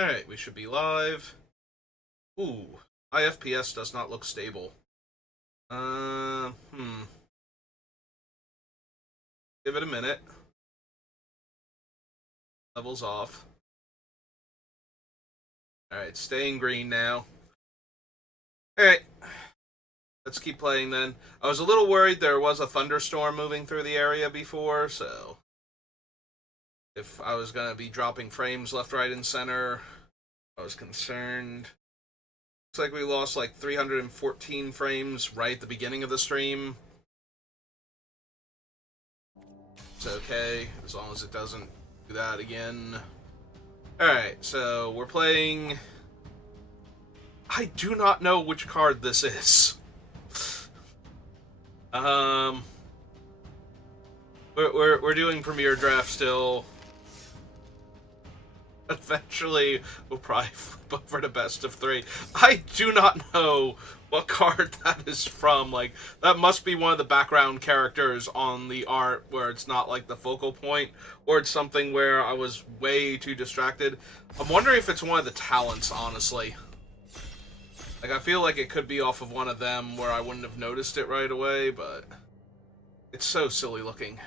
Alright, we should be live. Ooh, my FPS does not look stable. Uh, hmm. Give it a minute. Levels off. Alright, staying green now. Alright, let's keep playing then. I was a little worried there was a thunderstorm moving through the area before, so if I was gonna be dropping frames left, right, and center, I was concerned. Looks like we lost like 314 frames right at the beginning of the stream. It's okay, as long as it doesn't do that again. Alright, so we're playing... I do not know which card this is. We're doing Premier Draft still. Eventually, we'll probably flip over to best of three. I do not know what card that is from. Like, that must be one of the background characters on the art where it's not, like, the focal point, or it's something where I was way too distracted. I'm wondering if it's one of the talents, honestly. Like, I feel like it could be off of one of them where I wouldn't have noticed it right away, but it's so silly looking.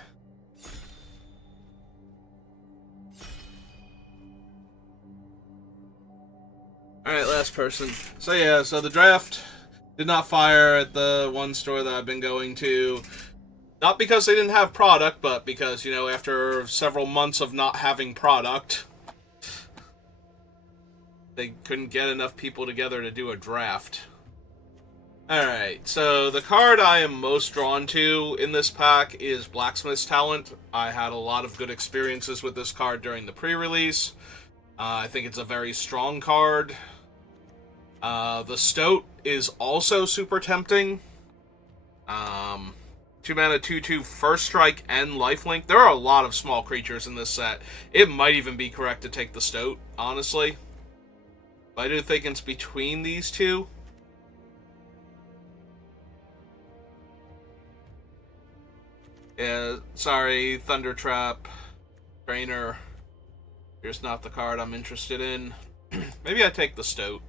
Alright, last person. So yeah, so the draft did not fire at the one store that I've been going to. Not because they didn't have product, but because, you know, after several months of not having product, they couldn't get enough people together to do a draft. Alright, so the card I am most drawn to in this pack is Blacksmith's Talent. I had a lot of good experiences with this card during the pre-release. I think it's a very strong card. The Stoat is also super tempting. 2-mana 2/2 First Strike and Lifelink. There are a lot of small creatures in this set. It might even be correct to take the Stoat, honestly. But I do think it's between these two. Yeah, sorry, Thunder Trap, Trainer. Here's not the card I'm interested in. Maybe I take the Stoat.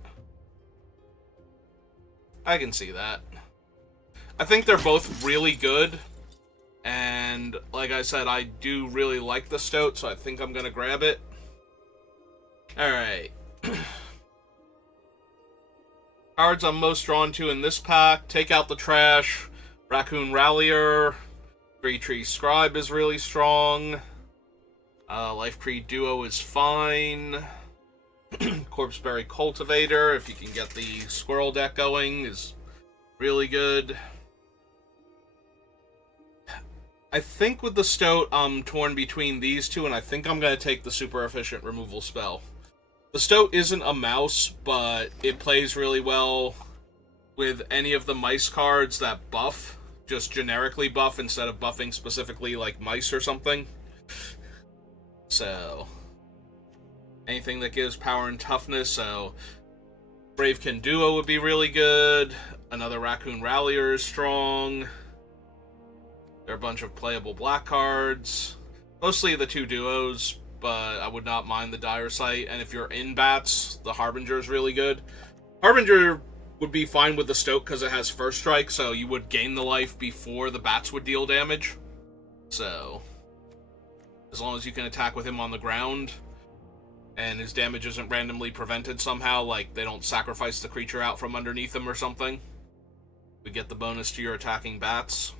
I can see that. I think they're both really good. And, like I said, I do really like the Stoat, so I think I'm going to grab it. Alright. Cards I'm most drawn to in this pack. Take out the trash. Raccoon Rallier. Three Tree Scribe is really strong. Life Creed Duo is fine. Corpseberry Cultivator, if you can get the Squirrel deck going, is really good. I think with the Stoat, I'm torn between these two, and I think I'm going to take the super efficient removal spell. The Stoat isn't a mouse, but it plays really well with any of the mice cards that buff, just generically buff instead of buffing specifically like mice or something. So, anything that gives power and toughness, so Bravekin Duo would be really good. Another Raccoon Rallier is strong. There are a bunch of playable black cards. Mostly the two duos, but I would not mind the Dire Sight. And if you're in bats, the Harbinger is really good. Harbinger would be fine with the Stoat because it has First Strike, so you would gain the life before the bats would deal damage. So, as long as you can attack with him on the ground, and his damage isn't randomly prevented somehow, like they don't sacrifice the creature out from underneath him or something, we get the bonus to your attacking bats.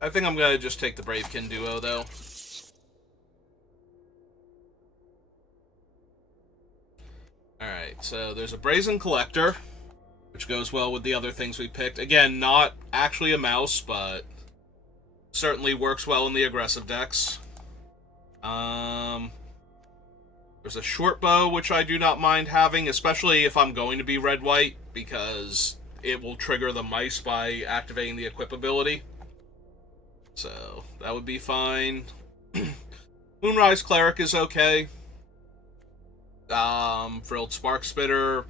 I think I'm going to just take the Bravekin Duo, though. Alright, so there's a Brazen Collector, which goes well with the other things we picked. Again, not actually a mouse, but certainly works well in the aggressive decks. There's a Short Bow, which I do not mind having, especially if I'm going to be red-white, because it will trigger the mice by activating the equip ability. So, that would be fine. Moonrise Cleric is okay. Frilled Spark Spitter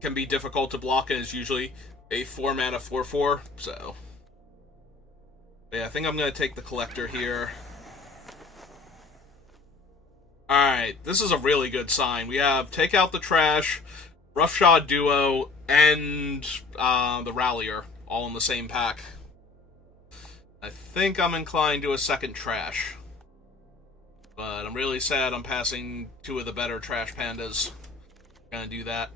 can be difficult to block and is usually a 4-mana 4/4, so yeah, I think I'm going to take the Collector here. Alright, this is a really good sign. We have Take Out the Trash, Roughshod Duo, and the Rallier, all in the same pack. I think I'm inclined to a second Trash. But I'm really sad I'm passing two of the better Trash Pandas. Gonna do that.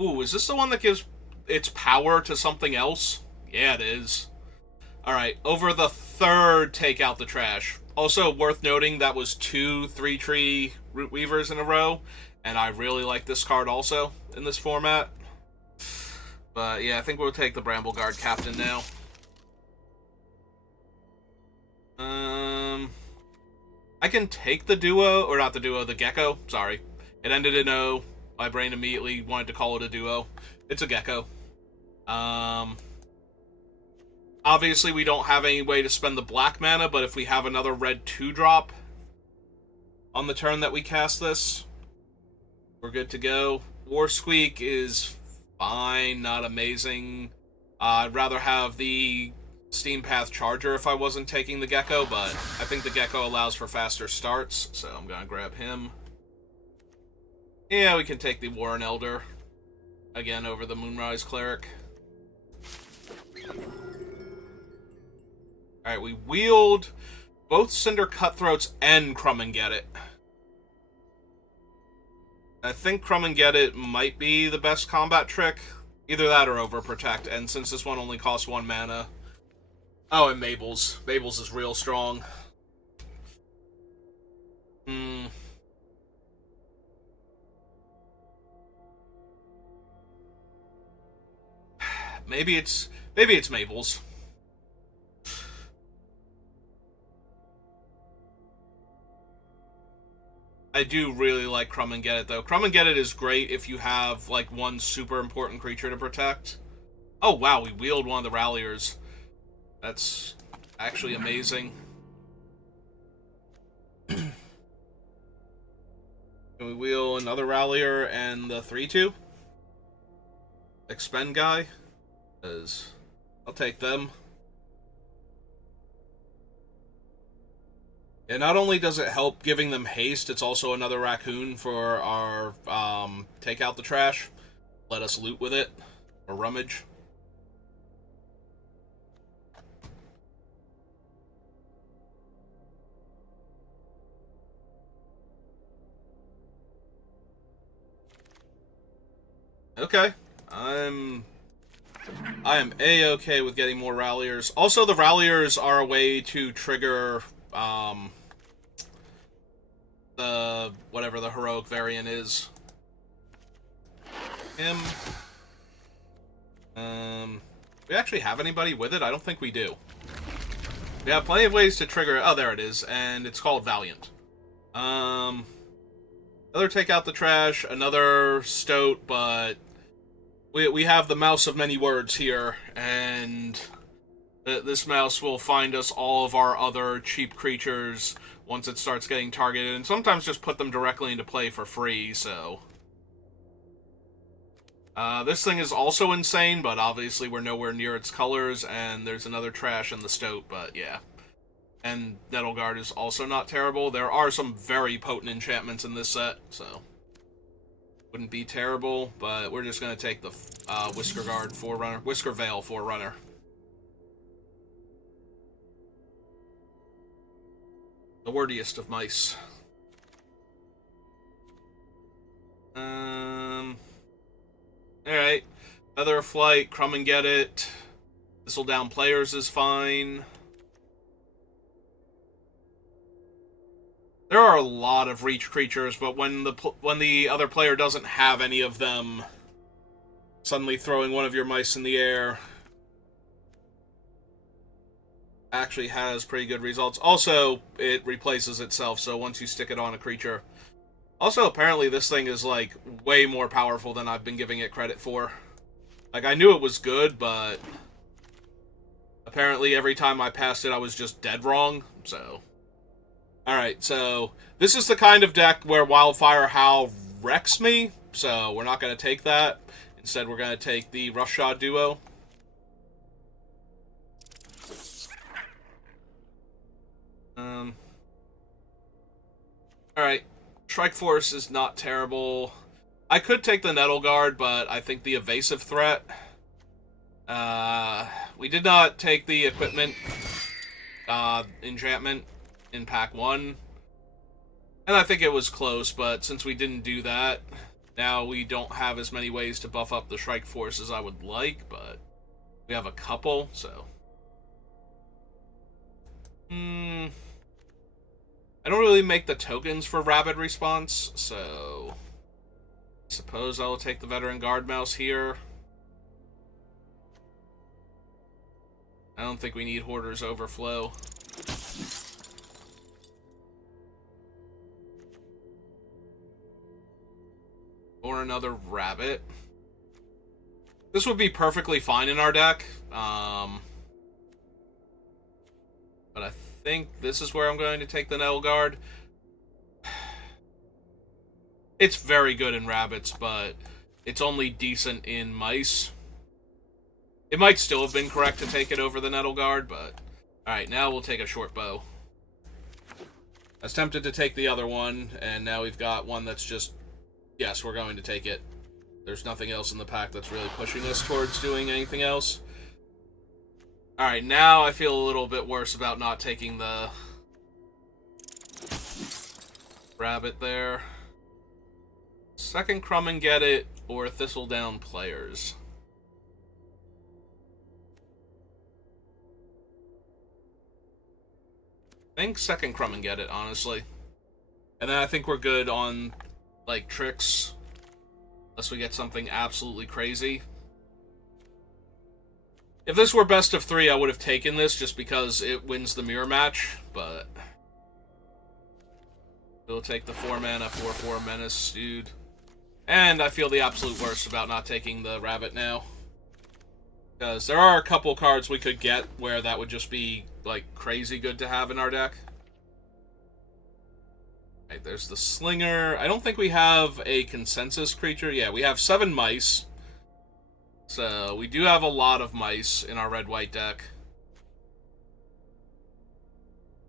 Ooh, is this the one that gives its power to something else? Yeah, it is. Alright, over the third Take Out the Trash. Also, worth noting, that was 2 3-tree Root Weavers in a row, and I really like this card also in this format. But yeah, I think we'll take the Bramble Guard Captain now. I can take the duo, or not the duo, the Gecko. Sorry. It ended in O. My brain immediately wanted to call it a duo. It's a Gecko. Obviously, we don't have any way to spend the black mana, but if we have another red 2-drop on the turn that we cast this, we're good to go. War Squeak is fine, not amazing. I'd rather have the Steam Path Charger if I wasn't taking the Gecko, but I think the Gecko allows for faster starts, so I'm going to grab him. Yeah, we can take the Warren Elder again over the Moonrise Cleric. Alright, we wield both Cinder Cutthroats and Crumb and Get It. I think Crumb and Get It might be the best combat trick. Either that or Overprotect, and since this one only costs 1 mana... Oh, and Mabel's. Mabel's is real strong. Maybe it's Mabel's. I do really like Crumb and Get It, though. Crumb and Get It is great if you have, like, one super important creature to protect. Oh, wow, we wield one of the Ralliers. That's actually amazing. Can we wheel another Rallier and the 3-2? Expend guy? Because I'll take them. And not only does it help giving them haste, it's also another raccoon for our take out the trash. Let us loot with it. Or rummage. Okay. I am A-okay with getting more Ralliers. Also, the Ralliers are a way to trigger the whatever the heroic variant is. Him. We actually have anybody with it? I don't think we do. We have plenty of ways to trigger it. Oh, there it is, and it's called Valiant. Another take out the trash, another Stoat, but we have the mouse of many words here, and this mouse will find us all of our other cheap creatures once it starts getting targeted, and sometimes just put them directly into play for free, so... this thing is also insane, but obviously we're nowhere near its colors, and there's another trash in the Stoat, but yeah. And Nettle Guard is also not terrible. There are some very potent enchantments in this set, so... wouldn't be terrible, but we're just going to take the Whisker Guard Forerunner. Whisker Veil Forerunner. The wordiest of mice. Alright. Feather of Flight, Crumb and Get It. Thistle Down Players is fine. There are a lot of reach creatures, but when the other player doesn't have any of them, suddenly throwing one of your mice in the air actually has pretty good results. Also, it replaces itself, so once you stick it on a creature... Also, apparently this thing is, like, way more powerful than I've been giving it credit for. Like, I knew it was good, but... apparently every time I passed it, I was just dead wrong, so... Alright, so... this is the kind of deck where Wildfire Howl wrecks me, so we're not going to take that. Instead, we're going to take the Roughshod Duo. Alright. Strike Force is not terrible. I could take the Nettle Guard, but I think the evasive threat. We did not take the equipment enchantment in pack 1. And I think it was close, but since we didn't do that, now we don't have as many ways to buff up the Strike Force as I would like, but we have a couple, so. I don't really make the tokens for Rapid Response, so I suppose I'll take the Veteran Guard Mouse here. I don't think we need Hoarder's Overflow. Or another Rabbit. This would be perfectly fine in our deck. But I think this is where I'm going to take the Nettle Guard. It's very good in Rabbits, but it's only decent in Mice. It might still have been correct to take it over the Nettle Guard, but... Alright, now we'll take a Short Bow. I was tempted to take the other one, and now we've got one that's just... Yes, we're going to take it. There's nothing else in the pack that's really pushing us towards doing anything else. Alright, now I feel a little bit worse about not taking the Rabbit there. Second Crumb and Get It, or Thistledown Players. I think second Crumb and Get It, honestly. And then I think we're good on, like, tricks. Unless we get something absolutely crazy. If this were best of 3, I would have taken this just because it wins the mirror match, but... We'll take the 4-mana, 4/4 Menace, dude. And I feel the absolute worst about not taking the Rabbit now. Because there are a couple cards we could get where that would just be, like, crazy good to have in our deck. Right, there's the Slinger. I don't think we have a consensus creature. Yeah, we have 7 mice. So, we do have a lot of mice in our red-white deck.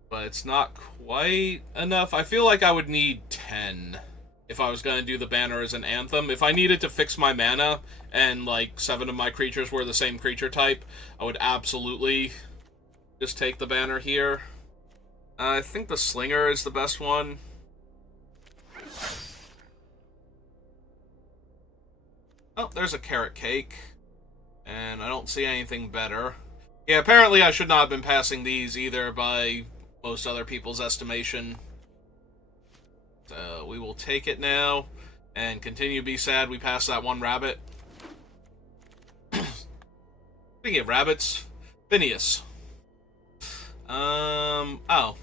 But it's not quite enough. I feel like I would need 10 if I was going to do the banner as an Anthem. If I needed to fix my mana, and, like, 7 of my creatures were the same creature type, I would absolutely just take the banner here. I think the Slinger is the best one. Oh, there's a Carrot Cake. And I don't see anything better. Yeah, apparently I should not have been passing these either by most other people's estimation. So we will take it now and continue to be sad we passed that one Rabbit. Speaking of rabbits, Phineas. Oh.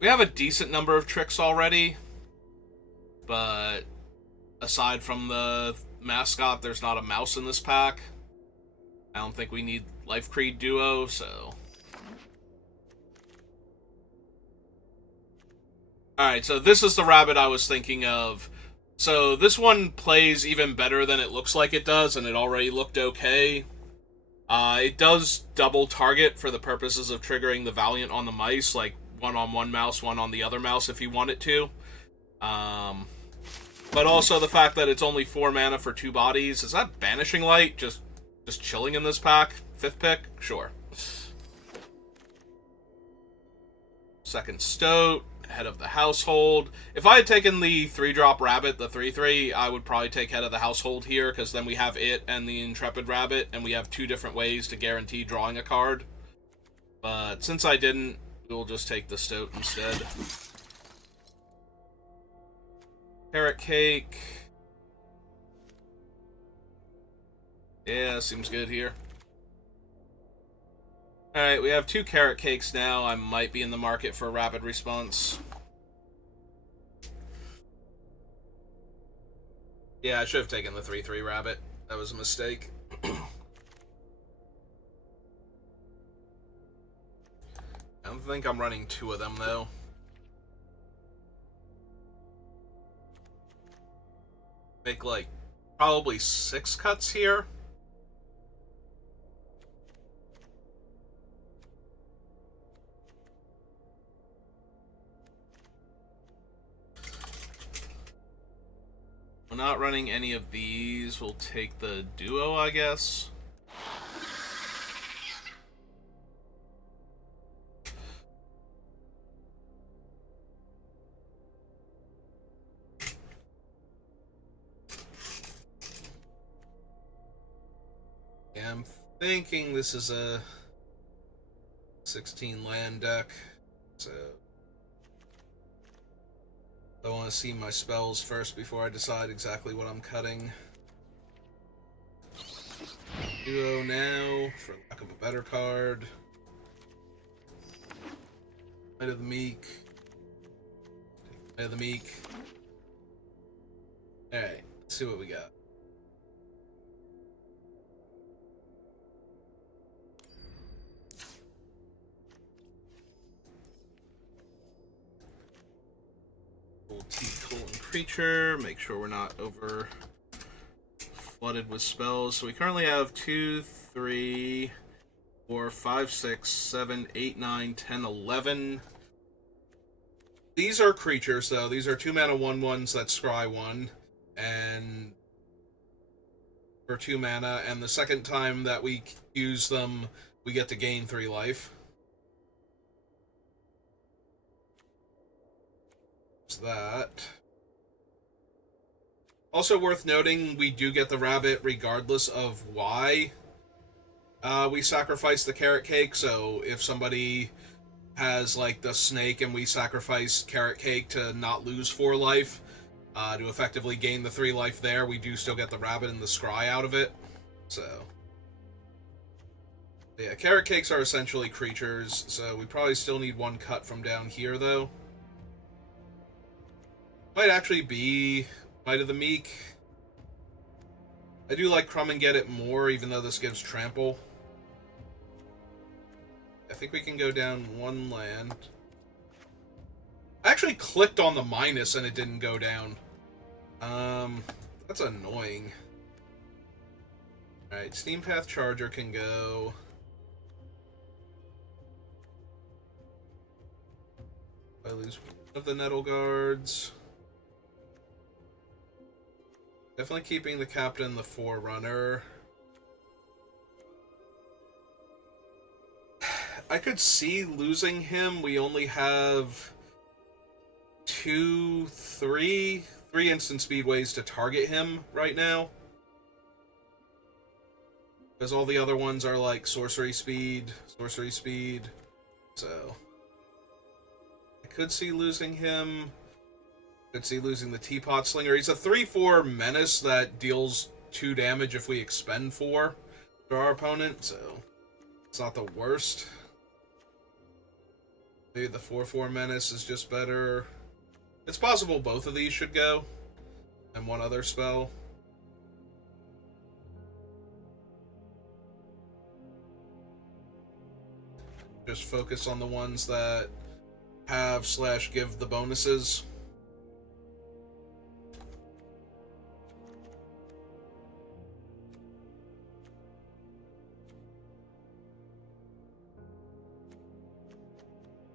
We have a decent number of tricks already, but aside from the mascot, there's not a mouse in this pack. I don't think we need Life Creed Duo, so... Alright, so this is the Rabbit I was thinking of. So this one plays even better than it looks like it does, and it already looked okay. It does double target for the purposes of triggering the Valiant on the mice, like one on one mouse, one on the other mouse if you want it to. But also the fact that it's only 4 mana for 2 bodies. Is that Banishing Light just chilling in this pack? 5th pick? Sure. Second Stoat, Head of the Household. If I had taken the 3-drop Rabbit, the 3/3, I would probably take Head of the Household here, because then we have it and the Intrepid Rabbit, and we have 2 different ways to guarantee drawing a card. But since I didn't, we'll just take the Stoat instead. Carrot Cake. Yeah, seems good here. Alright, we have 2 Carrot Cakes now. I might be in the market for a Rapid Response. Yeah, I should have taken the 3/3 Rabbit. That was a mistake. I don't think I'm running 2 of them, though. Make, like, probably 6 cuts here. We're not running any of these. We'll take the duo, I guess. Yeah, I'm thinking this is a 16 land deck, so I want to see my spells first before I decide exactly what I'm cutting. Duo now, for lack of a better card. Might of the Meek. Might of the Meek. Alright, let's see what we got. Colon creature, make sure we're not over flooded with spells. So we currently have 2, 3, 4, 5, 6, 7, 8, 9, 10, 11. These are creatures, though. These are 2 mana 1/1s that scry 1, and for 2 mana, and the second time that we use them, we get to gain 3 life. That. Also worth noting, we do get the rabbit regardless of why we sacrifice the carrot cake. So if somebody has like the snake and we sacrifice carrot cake to not lose 4 life, to effectively gain the 3 life there, we do still get the rabbit and the scry out of it. So yeah, carrot cakes are essentially creatures, so we probably still need 1 cut from down here though. Might actually be Might of the Meek. I do like Crumb and Get It more, even though this gives trample. I think we can go down 1 land. I actually clicked on the minus and it didn't go down. That's annoying. Alright, Steam Path Charger can go. I lose one of the Nettle Guards. Definitely keeping the Captain the Forerunner. I could see losing him. We only have 3 instant speedways to target him right now. Because all the other ones are like sorcery speed. So I could see losing him. Could see losing the Teapot Slinger. He's a 3/4 menace that deals 2 damage if we expend 4 to our opponent, so it's not the worst. Maybe the 4/4 menace is just better. It's possible both of these should go, and 1 other spell. Just focus on the ones that have / give the bonuses.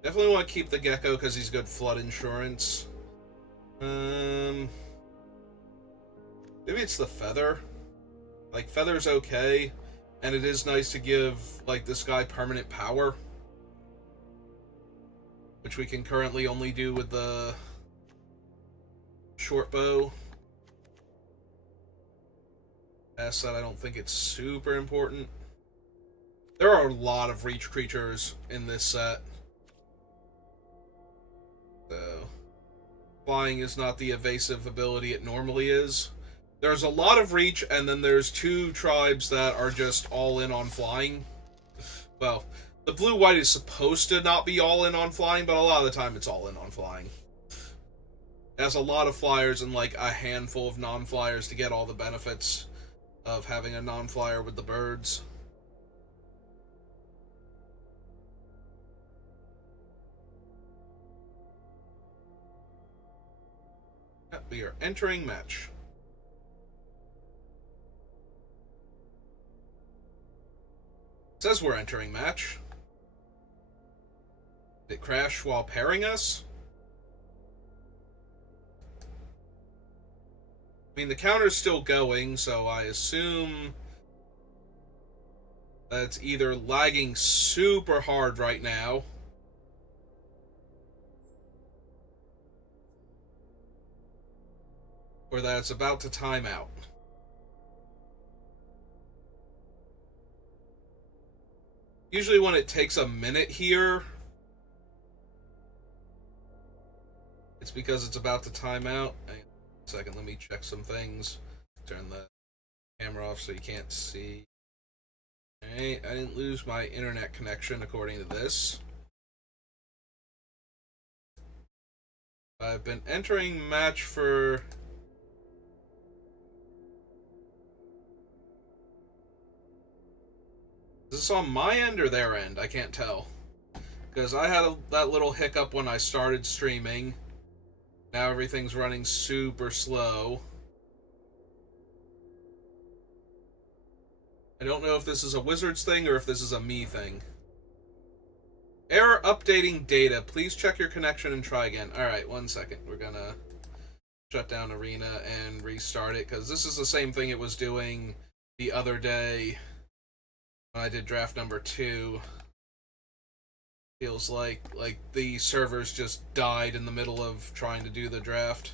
Definitely want to keep the Gecko because he's good flood insurance. Maybe it's the Feather. Like, Feather's okay, and it is nice to give, like, this guy permanent power. Which we can currently only do with the short bow. Past that, I don't think it's super important. There are a lot of reach creatures in this set. So, flying is not the evasive ability it normally is. There's a lot of reach, and then there's 2 tribes that are just all in on flying. Well, the blue-white is supposed to not be all in on flying, but a lot of the time it's all in on flying. It has a lot of flyers and like a handful of non-flyers to get all the benefits of having a non-flyer with the birds. We are entering match. It says we're entering match. Did it crash while pairing us? I mean, mean, the counter's still going, so I assume that's either lagging super hard right now, or that it's about to time out. Usually when it takes a minute here, it's because it's about to time out. Hang on a second, let me check some things. Turn the camera off so you can't see. Alright, I didn't lose my internet connection according to this. I've been entering match for... Is this on my end or their end? I can't tell. Because I had that little hiccup when I started streaming. Now everything's running super slow. I don't know if this is a Wizards thing or if this is a me thing. Error updating data. Please check your connection and try again. Alright, 1 second. We're gonna shut down Arena and restart it, because this is the same thing it was doing the other day when I did draft number 2. Feels like the servers just died in the middle of trying to do the draft.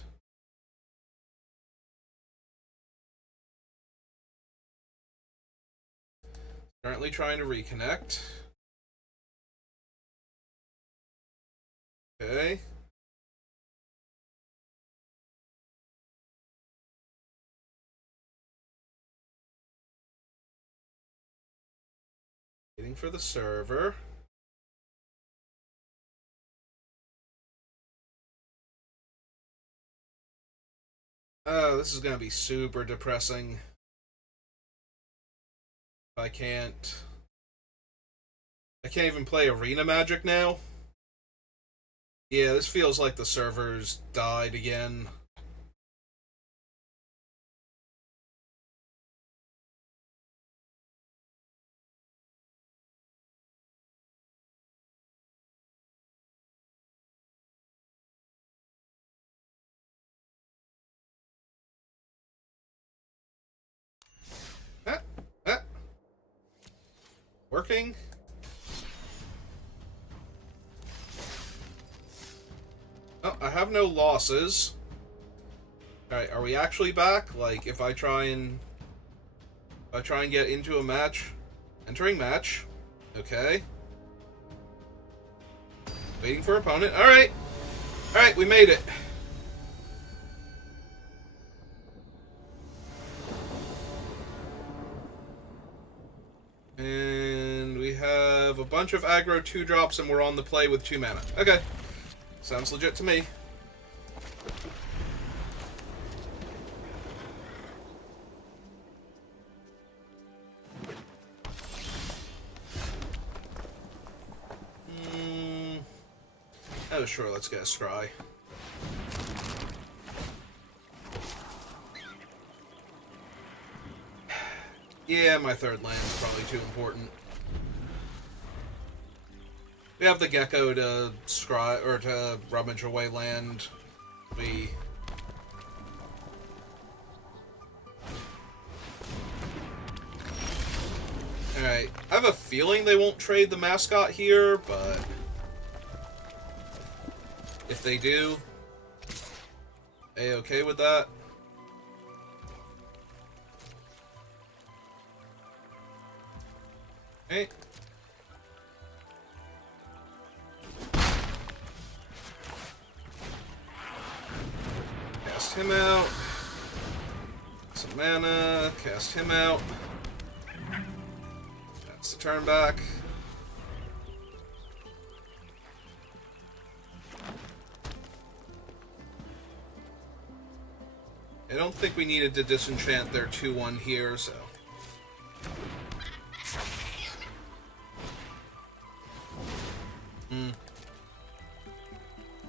Currently trying to reconnect. Okay. Waiting for the server. Oh, this is gonna be super depressing. I can't even play Arena Magic now. Yeah, this feels like the servers died again. Ah. Working? Oh, I have no losses. Alright, are we actually back? Like, if I try and get into a match. Entering match. Okay. Waiting for opponent. Alright. Alright, we made it. And we have a bunch of aggro 2-drops and we're on the play with 2 mana. Okay. Sounds legit to me. Oh, sure, let's get a scry. Yeah, my 3rd land is probably too important. We have the Gecko to scry or to rummage away land. Alright, I have a feeling they won't trade the mascot here, but if they do, A-okay with that. Okay. Cast him out. Some mana. Cast him out. That's the turn back. I don't think we needed to disenchant their 2-1 here, so...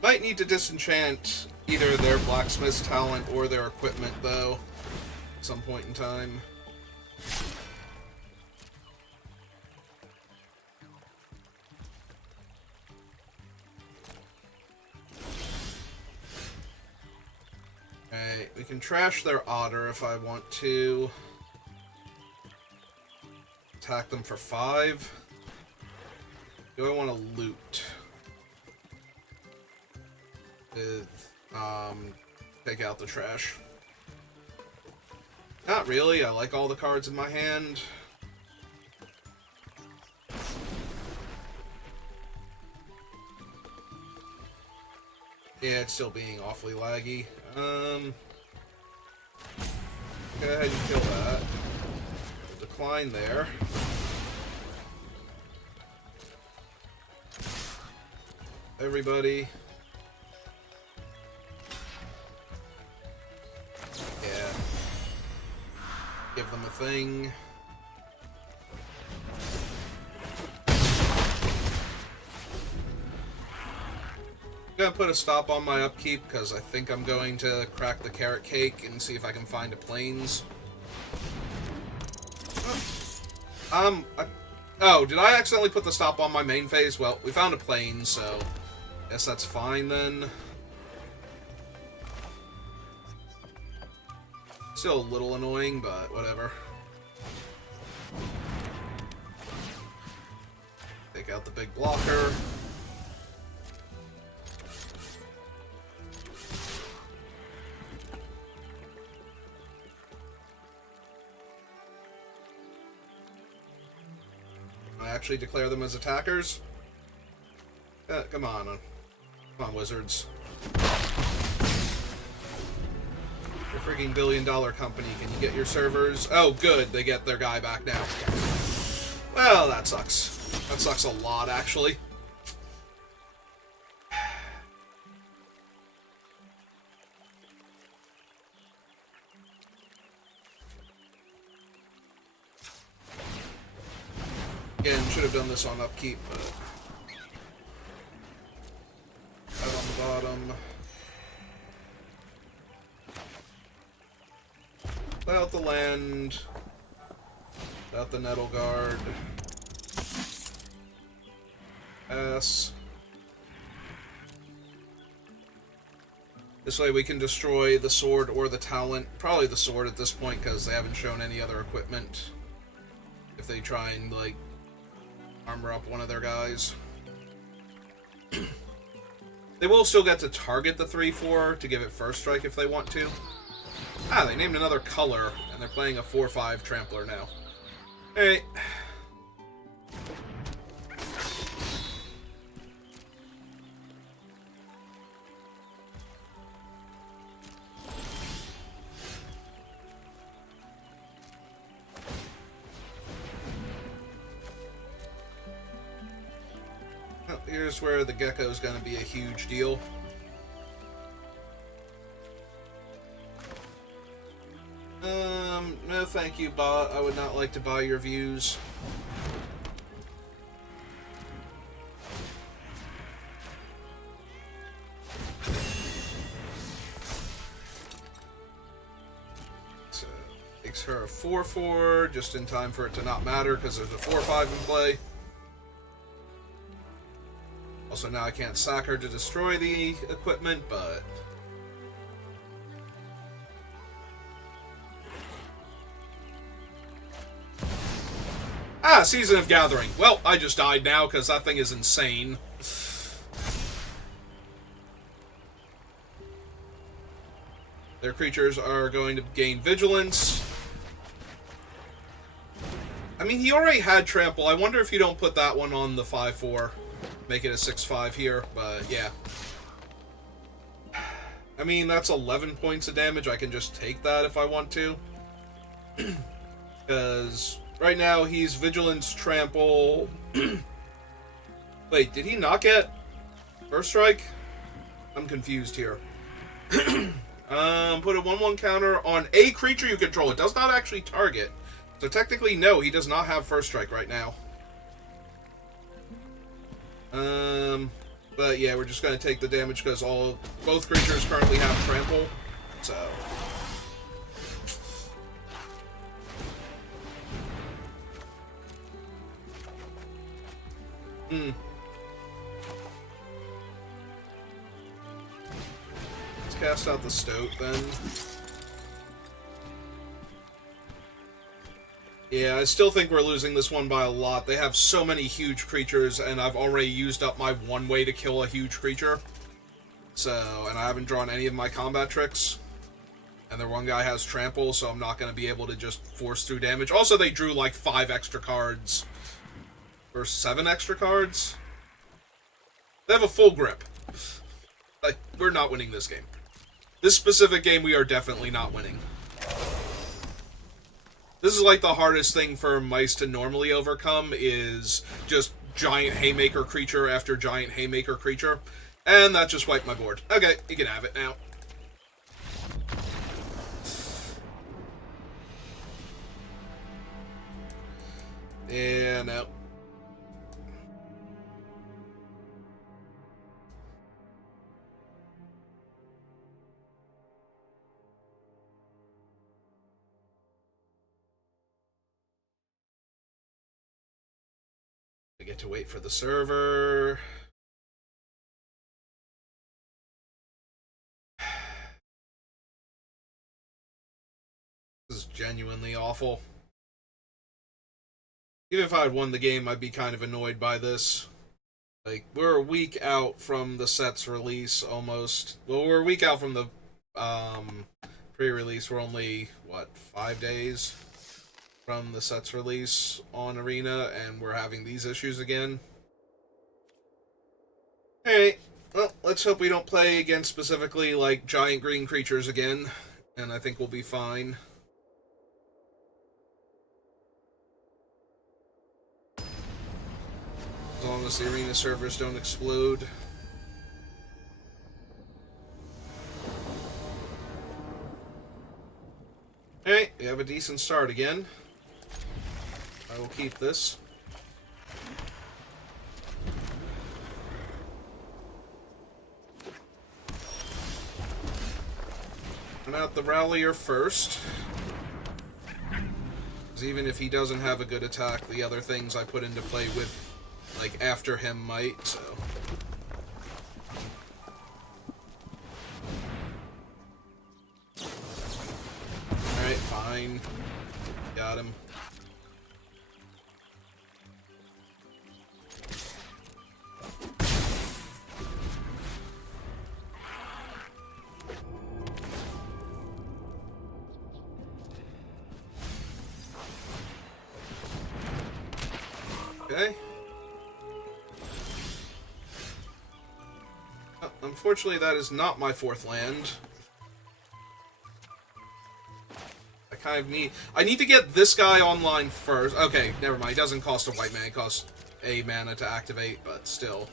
Might need to disenchant either their blacksmith's talent or their equipment, though, at some point in time. Alright, we can trash their otter if I want to. Attack them for 5. Do I want to loot? With, take out the trash. Not really, I like all the cards in my hand. Yeah, it's still being awfully laggy. Go ahead and kill that. Decline there. Everybody. Yeah. Give them a thing. I'm gonna put a stop on my upkeep because I think I'm going to crack the carrot cake and see if I can find a plains. Oh, did I accidentally put the stop on my main phase? Well, we found a plains, so guess that's fine then. Still a little annoying, but whatever. Take out the big blocker. Actually declare them as attackers. Come on, wizards. You're a freaking billion-dollar company. Can you get your servers? Oh, good. They get their guy back now. Well, that sucks. That sucks a lot, actually. Again, should have done this on upkeep, but out on the bottom. Without the land. Without the Nettle Guard. Pass. This way we can destroy the sword or the talent. Probably the sword at this point, because they haven't shown any other equipment. If they try and, like, armor up one of their guys. They will still get to target the 3/4 to give it first strike if they want to. Ah, they named another color, and they're playing a 4/5 trampler now. Alright. Here's where the gecko is going to be a huge deal. No thank you, bot. I would not like to buy your views. So, makes her a 4/4, just in time for it to not matter, because there's a 4/5 in play. Also, now I can't sack her to destroy the equipment, but... Ah, Season of Gathering. Well, I just died now, because that thing is insane. Their creatures are going to gain Vigilance. I mean, he already had Trample. I wonder if you don't put that one on the 5/4. Make it a 6/5 here, but yeah. I mean, that's 11 points of damage. I can just take that if I want to. Because right now he's Vigilance, Trample. Wait, did he not get First Strike? I'm confused here. Put a 1/1 counter on a creature you control. It does not actually target. So technically, no, he does not have First Strike right now. But yeah, we're just going to take the damage because both creatures currently have Trample, so... cast out the Stoat then. Yeah, I still think we're losing this one by a lot. They have so many huge creatures, and I've already used up my one way to kill a huge creature. So, and I haven't drawn any of my combat tricks. And their one guy has trample, so I'm not going to be able to just force through damage. Also, they drew like 5 extra cards. Or 7 extra cards. They have a full grip. Like, we're not winning this game. This specific game, we are definitely not winning. This is like the hardest thing for mice to normally overcome, is just giant haymaker creature after giant haymaker creature. And that just wiped my board. Okay, you can have it now. Yeah, no. I get to wait for the server. This is genuinely awful. Even if I had won the game, I'd be kind of annoyed by this. Like, we're a week out from the set's release, almost. Well, we're a week out from the pre-release. We're only, what, 5 days from the set's release on Arena, and we're having these issues again. Alright, well, let's hope we don't play against specifically, like, giant green creatures again, and I think we'll be fine. As long as the Arena servers don't explode. Alright, we have a decent start again. I will keep this. Run out the Rallier first. Because even if he doesn't have a good attack, the other things I put into play with, like, after him might, so. Alright, fine. Got him. Okay. Oh, unfortunately, that is not my 4th land. I need to get this guy online first. Okay, never mind. It doesn't cost a white mana. It costs a mana to activate, but still.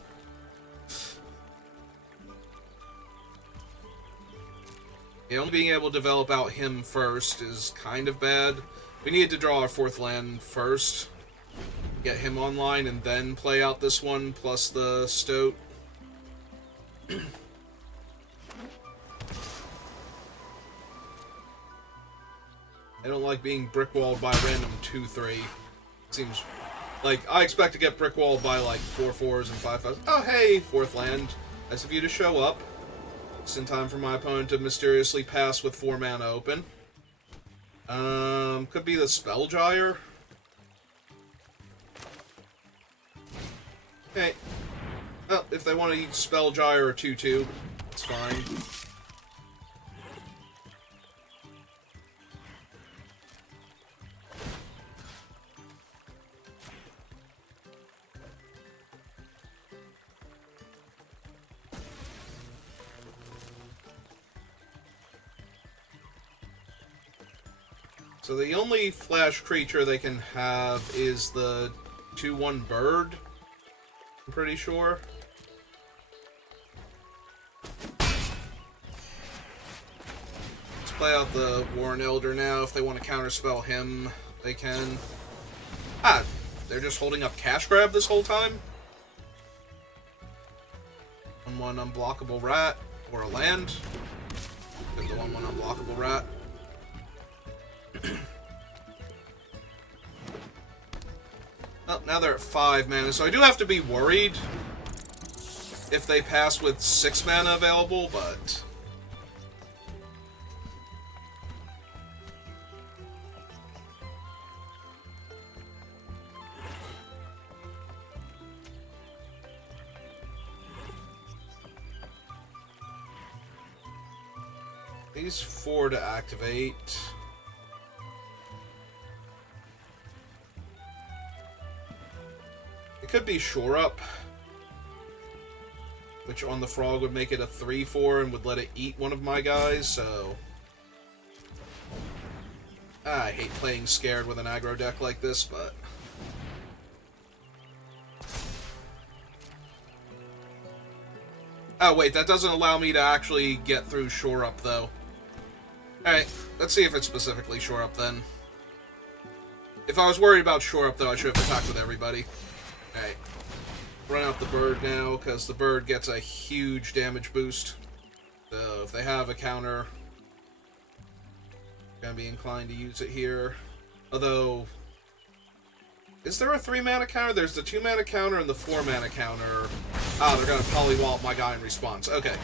Yeah, only being able to develop out him first is kind of bad. We needed to draw our 4th land first. Get him online and then play out this one plus the Stoat. I don't like being brickwalled by random 2-3. Seems like I expect to get brickwalled by like 4-4s and 5-5s. Oh hey, 4th land. Nice of you to show up. Just in time for my opponent to mysteriously pass with 4 mana open. Could be the Spellgyre. Okay. Well, if they want to use Spellgyre or 2-2, it's fine. So the only flash creature they can have is the 2/1 bird. I'm pretty sure. Let's play out the Warren Elder now. If they want to counterspell him, they can. Ah, they're just holding up Cash Grab this whole time? 1/1 unblockable rat, or a land. Give the 1/1 unblockable rat. Oh, now they're at 5 mana, so I do have to be worried if they pass with 6 mana available, but These 4 to activate. It could be Shore Up, which on the Frog would make it a 3/4 and would let it eat one of my guys, so... I hate playing scared with an aggro deck like this, but... Oh, wait, that doesn't allow me to actually get through Shore Up, though. Alright, let's see if it's specifically Shore Up, then. If I was worried about Shore Up, though, I should have attacked with everybody. Alright. Run out the bird now, because the bird gets a huge damage boost. So, if they have a counter, I'm going to be inclined to use it here. Although... Is there a 3-mana counter? There's the 2-mana counter and the 4-mana counter. Ah, they're going to polywallop my guy in response. Okay.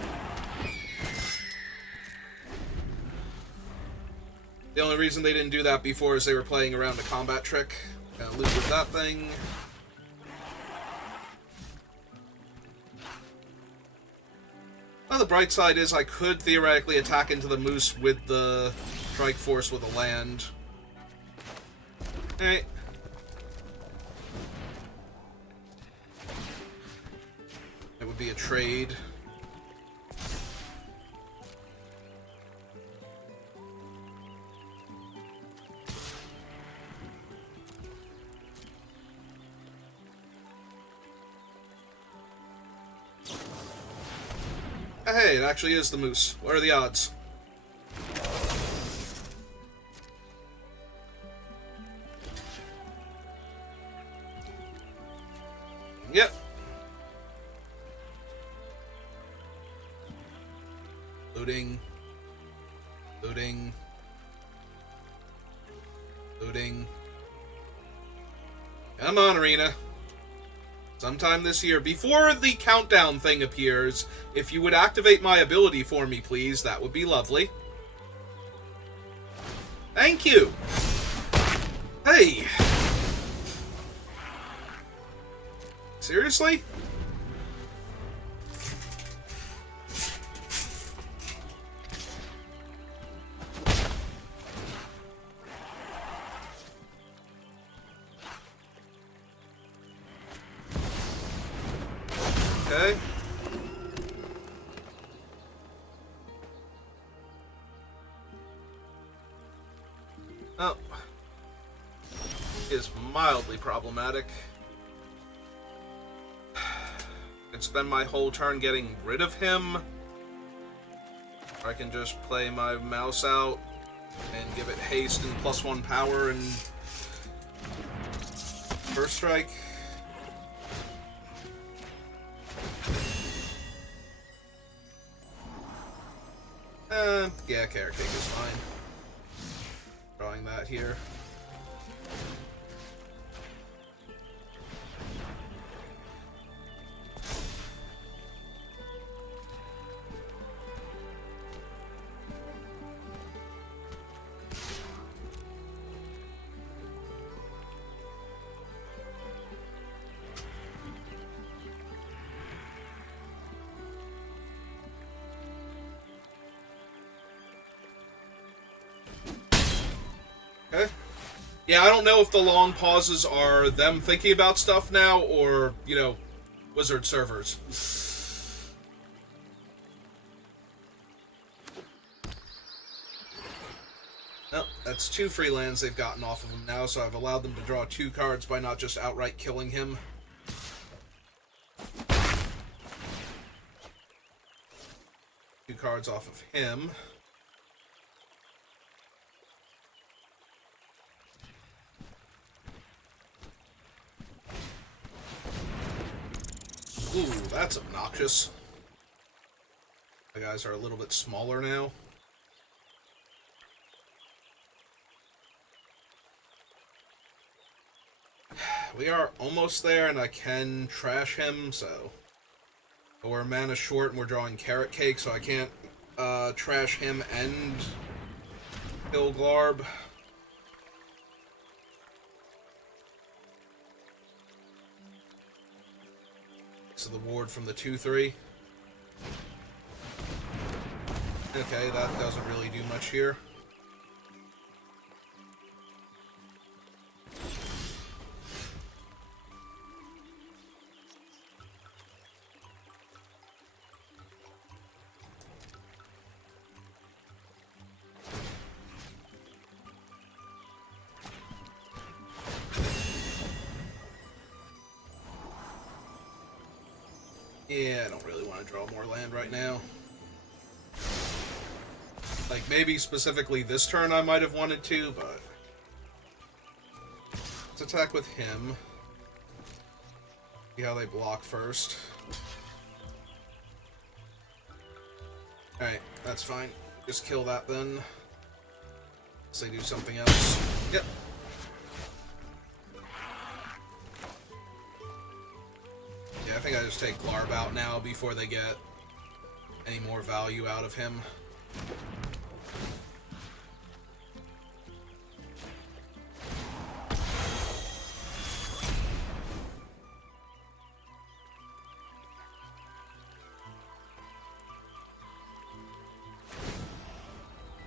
The only reason they didn't do that before is they were playing around a combat trick. Gonna lose with that thing. Well, the bright side is I could theoretically attack into the Moose with the Strike Force with a land. Alright. It would be a trade. Hey, it actually is the Moose. What are the odds? Yep. Looting. Looting. Looting. Come on, Arena. Sometime this year, before the countdown thing appears, if you would activate my ability for me, please, that would be lovely. Thank you! Hey! Seriously? Okay. Oh. Is mildly problematic. Could spend my whole turn getting rid of him. Or I can just play my mouse out and give it haste and +1 power and first strike. Yeah, Carrot Cake is fine. Drawing that here. Okay. Yeah, I don't know if the long pauses are them thinking about stuff now, or, you know, Wizard servers. Nope, that's 2 free lands they've gotten off of him now, so I've allowed them to draw 2 cards by not just outright killing him. Two cards off of him. Ooh, that's obnoxious. The guys are a little bit smaller now. We are almost there, and I can trash him, so... But we're mana short, and we're drawing Carrot Cake, so I can't trash him and kill Glarb. So the ward from the 2/3. Okay, that doesn't really do much here. Yeah, I don't really want to draw more land right now. Like, maybe specifically this turn I might have wanted to, but... Let's attack with him. See how they block first. Alright, that's fine. Just kill that then. Unless they do something else. Yep. Yeah, I think I just take Glarb out now before they get any more value out of him.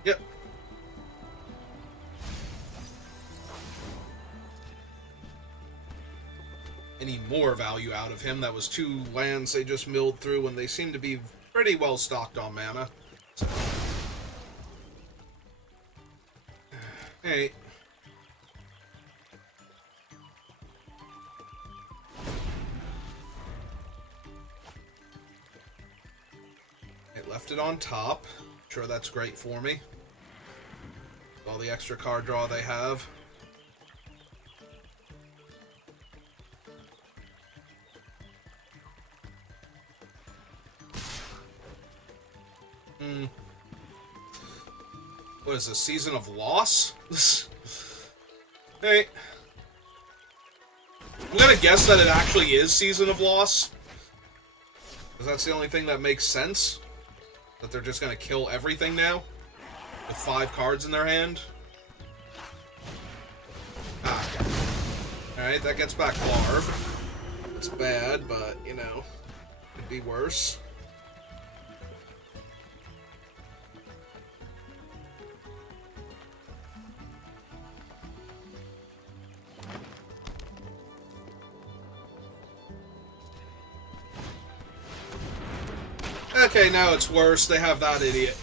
Yep. Any more value out of him. That was 2 lands they just milled through when they seem to be pretty well stocked on mana. So. Hey. It left it on top. Sure, that's great for me. All the extra card draw they have. What is this, Season of Loss? Hey. I'm gonna guess that it actually is Season of Loss. Because that's the only thing that makes sense. That they're just gonna kill everything now. With 5 cards in their hand. Ah. Alright, that gets back Glarb. It's bad, but, you know, could be worse. Okay, now it's worse. They have that idiot.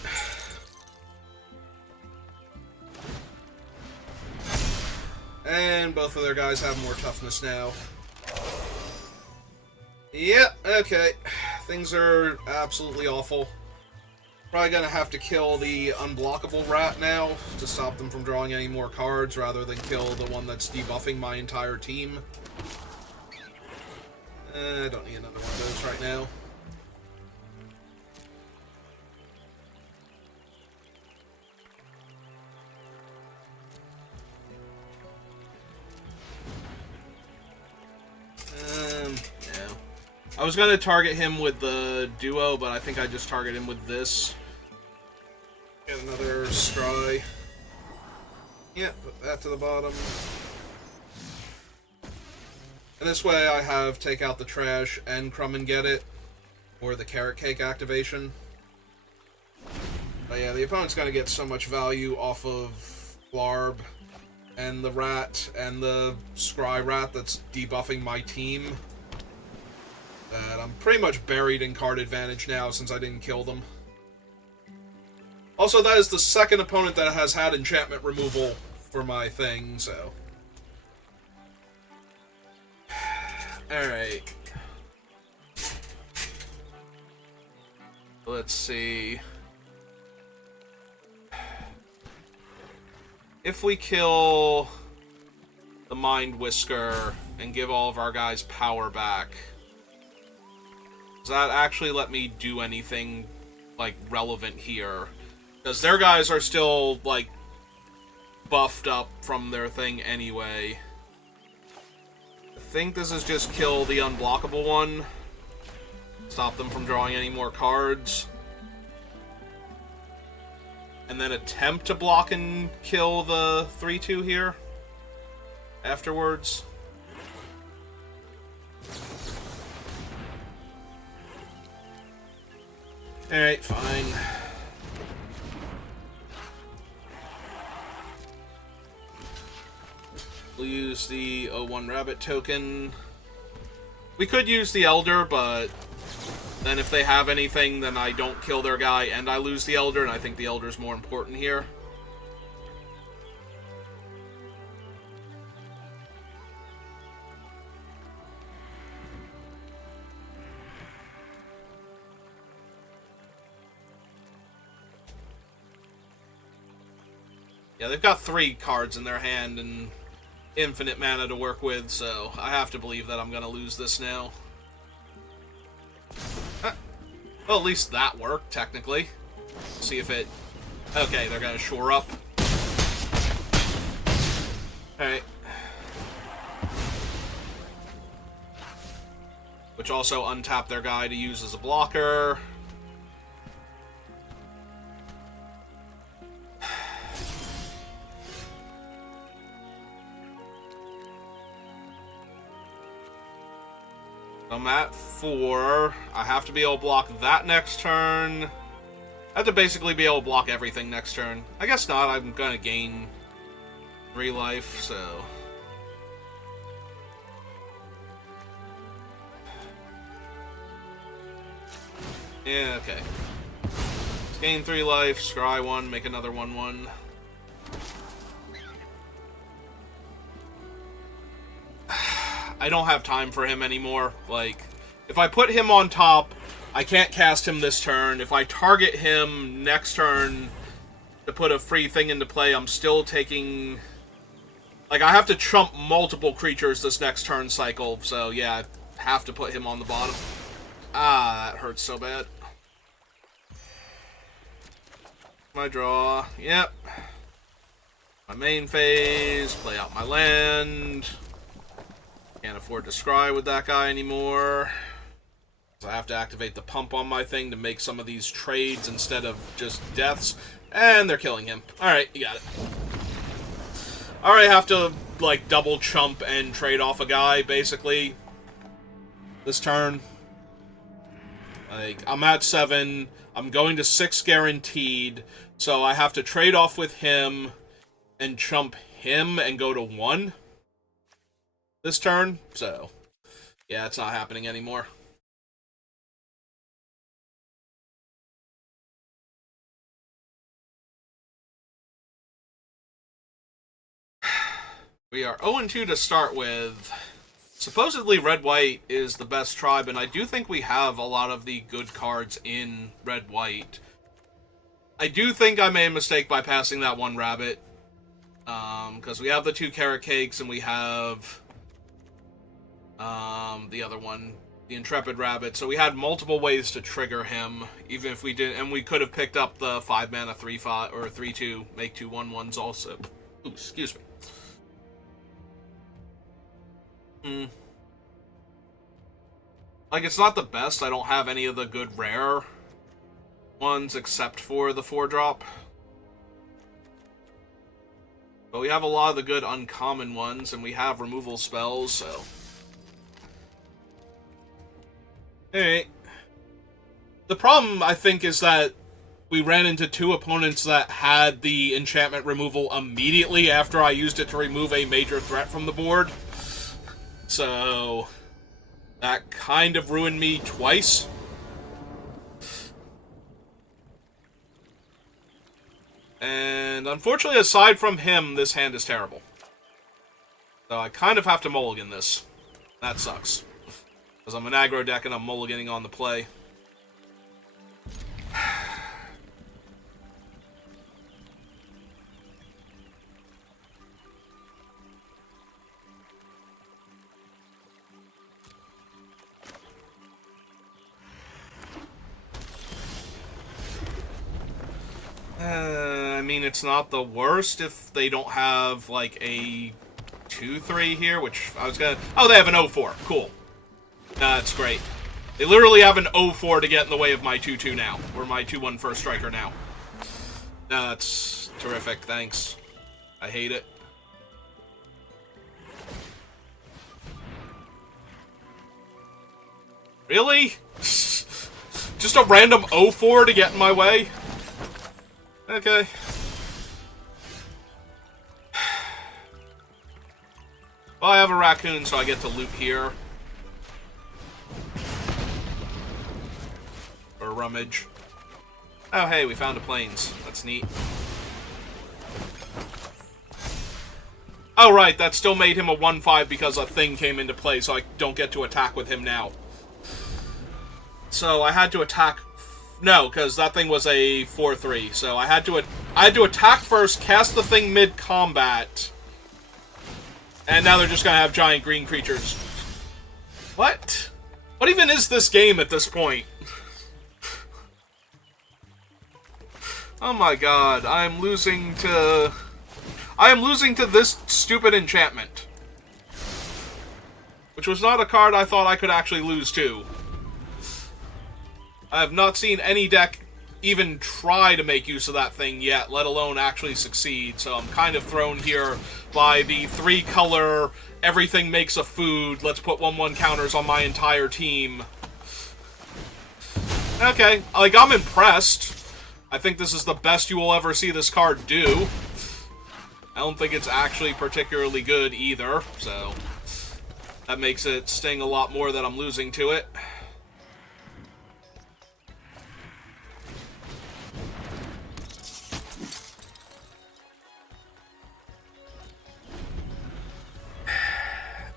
And both of their guys have more toughness now. Yep, okay. Things are absolutely awful. Probably gonna have to kill the unblockable rat now to stop them from drawing any more cards rather than kill the one that's debuffing my entire team. I don't need another one of those right now. Yeah. I was gonna target him with the duo, but I think I just target him with this. Get another scry. Yeah, put that to the bottom. And this way I have take out the trash and crumb and get it, or the carrot cake activation. But yeah, the opponent's gonna get so much value off of Glarb and the rat and the scry rat that's debuffing my team that I'm pretty much buried in card advantage now since I didn't kill them. Also, that is the second opponent that has had enchantment removal for my thing, so... Alright. Let's see... If we kill the Mind Whisker and give all of our guys power back, does that actually let me do anything, like, relevant here? Because their guys are still, like, buffed up from their thing anyway. I think this is just kill the unblockable one. Stop them from drawing any more cards. And then attempt to block and kill the 3-2 here afterwards. Alright, fine. We'll use the 01 Rabbit token. We could use the Elder, but then if they have anything, then I don't kill their guy and I lose the Elder, and I think the Elder's more important here. Yeah, they've got 3 cards in their hand and infinite mana to work with, so I have to believe that I'm going to lose this now. Well, at least that worked, technically. See if it... Okay, they're going to shore up. Alright. Which also untap their guy to use as a blocker. I'm at 4. I have to be able to block that next turn. I have to basically be able to block everything next turn. I guess not. I'm going to gain 3 life, so... Yeah, okay. Let's gain 3 life, scry 1, make another 1/1. I don't have time for him anymore. Like, if I put him on top, I can't cast him this turn. If I target him next turn to put a free thing into play, I'm still taking... Like, I have to trump multiple creatures this next turn cycle, so yeah, I have to put him on the bottom. Ah, that hurts so bad. My draw. Yep. My main phase, play out my land... Can't afford to scry with that guy anymore. So I have to activate the pump on my thing to make some of these trades instead of just deaths. And they're killing him. Alright, you got it. Alright, have to, like, double chump and trade off a guy, basically. This turn. Like, I'm at 7. I'm going to 6 guaranteed. So I have to trade off with him and chump him and go to 1. This turn, so yeah, it's not happening anymore. We are 0-2 to start with. Supposedly Red-White is the best tribe, and I do think we have a lot of the good cards in Red-White. I do think I made a mistake by passing that 1 rabbit, because we have the 2 carrot cakes, and we have... the other one, the Intrepid Rabbit. So we had multiple ways to trigger him, even if we did, and we could have picked up the 5 mana 3/5 or 3/2, make 2 1/1s also. Ooh, excuse me. Like, it's not the best. I don't have any of the good rare ones except for the 4-drop. But we have a lot of the good uncommon ones, and we have removal spells, so... Alright. The problem, I think, is that we ran into 2 opponents that had the enchantment removal immediately after I used it to remove a major threat from the board. So, that kind of ruined me twice. And unfortunately, aside from him, this hand is terrible. So I kind of have to mulligan this. That sucks. Because I'm an aggro deck and I'm mulliganing on the play. I mean, it's not the worst if they don't have, like, a 2/3 here, which I was gonna... Oh, they have an 0/4. Cool. That's great. They literally have an 0/4 to get in the way of my 2/2 now. Or my 2/1 first striker now. That's terrific, thanks. I hate it. Really? Just a random 0/4 to get in my way? Okay. Well, I have a raccoon, so I get to loot here. Or rummage. Oh, hey, we found a plains. That's neat. Oh, right, that still made him a 1-5 because a thing came into play, so I don't get to attack with him now. So I had to attack... No, because that thing was a 4-3, so I had to attack first, cast the thing mid-combat, and now they're just gonna have giant green creatures. What? What even is this game at this point? Oh my god, I am losing to this stupid enchantment. Which was not a card I thought I could actually lose to. I have not seen any deck even try to make use of that thing yet, let alone actually succeed, so I'm kind of thrown here by the 3-color, everything makes a food, let's put 1/1 counters on my entire team. Okay, like, I'm impressed. I think this is the best you will ever see this card do. I don't think it's actually particularly good either, so that makes it sting a lot more that I'm losing to it.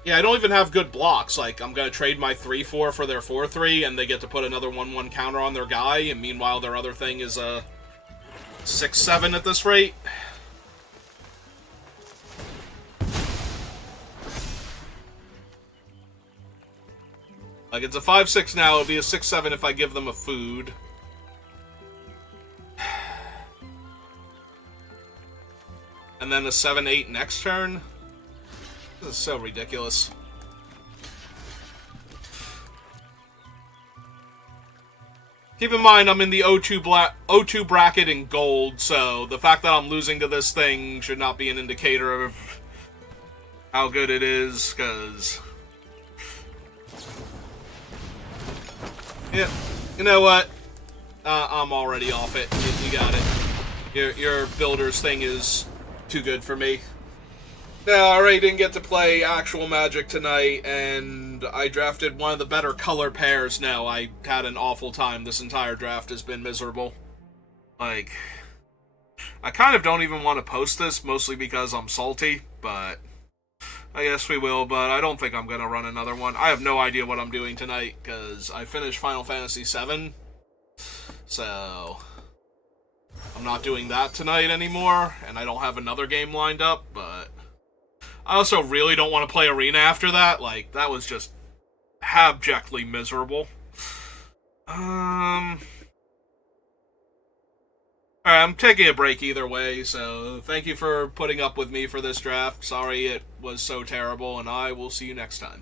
Yeah, I don't even have good blocks. Like, I'm going to trade my 3-4 for their 4-3, and they get to put another 1/1 counter on their guy, and meanwhile their other thing is a 6-7 at this rate. Like, it's a 5-6 now, it'll be a 6-7 if I give them a food. And then a 7-8 next turn? This is so ridiculous. Keep in mind, I'm in the O2 bracket in gold, so the fact that I'm losing to this thing should not be an indicator of how good it is, because... Yeah, you know what? I'm already off it. You got it. Your builder's thing is too good for me. Yeah, I already didn't get to play actual Magic tonight, and I drafted one of the better color pairs. No, I had an awful time. This entire draft has been miserable. Like, I kind of don't even want to post this, mostly because I'm salty, but I guess we will, but I don't think I'm going to run another one. I have no idea what I'm doing tonight, because I finished Final Fantasy VII, so I'm not doing that tonight anymore, and I don't have another game lined up, but I also really don't want to play Arena after that. Like, that was just abjectly miserable. Alright, I'm taking a break either way, so thank you for putting up with me for this draft. Sorry it was so terrible, and I will see you next time.